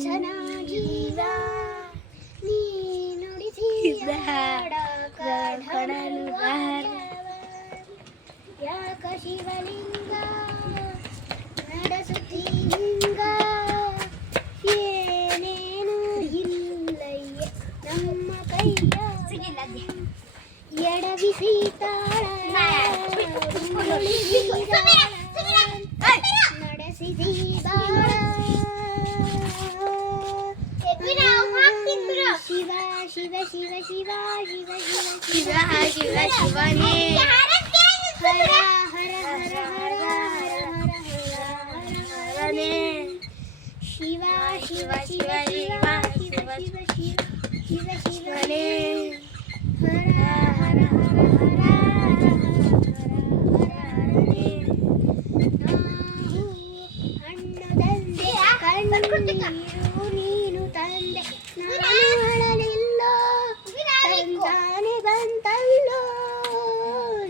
ಕಂಸನ ಜೀವ ನೀ ನುಡಿಸಿದ ಕಡಲು ಯಾಕ ಶಿವಲಿಂಗ ನಡೆಸುತ್ತಿ ಹಿಂಗ ಏನೇನು ಇಲ್ಲಯ್ಯ ನಮ್ಮ ಕೈಯ ಎಡವಿಸಿ ತಾಳ ನಡೆಸಿದಿ ಬಾಳ ಶಿವ ಶಿವ ಶಿವ ಶಿವ ಶಿವ ಶಿವ ಶಿವ ಶಿವ ಶಿವನೇ ಹರ ಹರ ಹರ ಹರ ಹರ ಹರನೇ ಶಿವ ಶಿವ ಶಿವ ಶಿವ ಶಿವ ಶಿವ ಶಿವ ಶಿವ ಶಿವನೇ ಹರ ಹರ ಹರ ಹರ ಹರನೇ ನಾವು ಹಣ್ಣು ತಂದೆ ಕಣ್ಣೀರು ನೀನು ತಂದೆ ನಾನು ಅಳಲಿಲ್ಲೋ ತಂತಾನೆ ಬಂತಲ್ಲೋ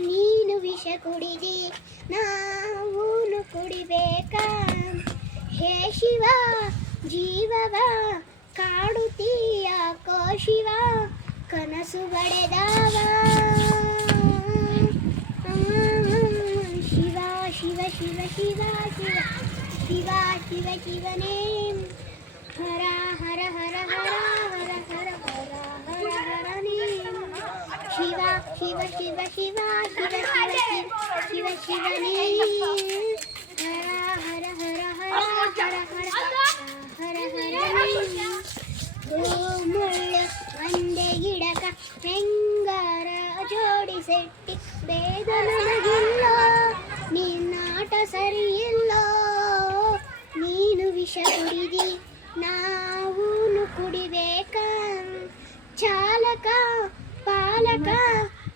ನೀನು ವಿಷ ಕುಡಿದಿ ನಾವೂನು ಕುಡಿಬೇಕಾ ಹೇ ಶಿವ ಜೀವವ ಕಾಡುತ್ತೀಯಾಕೋ ಶಿವ ಕನಸು ಬಡೆದವ ಶಿವ ಶಿವ ಶಿವ ಶಿವ ಶಿವ ಶಿವ ಶಿವ ಶಿವನೇ ಹರ ಹರ ಹರ ಹರ ಹರ ಹರ ಹರ ಹರ ಹರನೇ ಶಿವ ಶಿವ ಶಿವ ಶಿವ ಶಿವ ಶಿವ ಶಿವ ಶಿವನೇ ಹರ ಹರ ಹರ ಹರ ಹರ ಹರ ಹರನೇ ಮುಳ್ಳು ಒಂದೇ ಗಿಡಕ ಹೆಂಗಾರ ಜೋಡಿಸೆಟ್ಟಿ ಬೇದ ನನಗಿಲ್ಲ ನಿನ್ನಾಟ ಸರಿಯಿಲ್ಲ ನೀನು ವಿಷ ಕುಡಿದಿ ನಾವೂನು ಕುಡಿಬೇಕ ಚಾಲಕ ಪಾಲಕ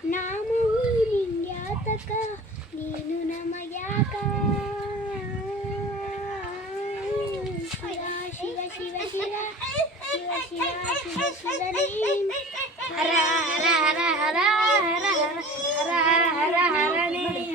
ನಾವು ನಿಂಗ್ಯಾತಕ ನೀನು ನಮಗ್ಯಾಕ ಶಿವ ಶಿವ ಶಿವ ಶಿವ ಶಿವ ಶಿವ ಶಿವ ಶಿವನೇ ಹರ ಹರ ಹರ ಹರ ಹರ ಹರ ಹರ ಹರನೇ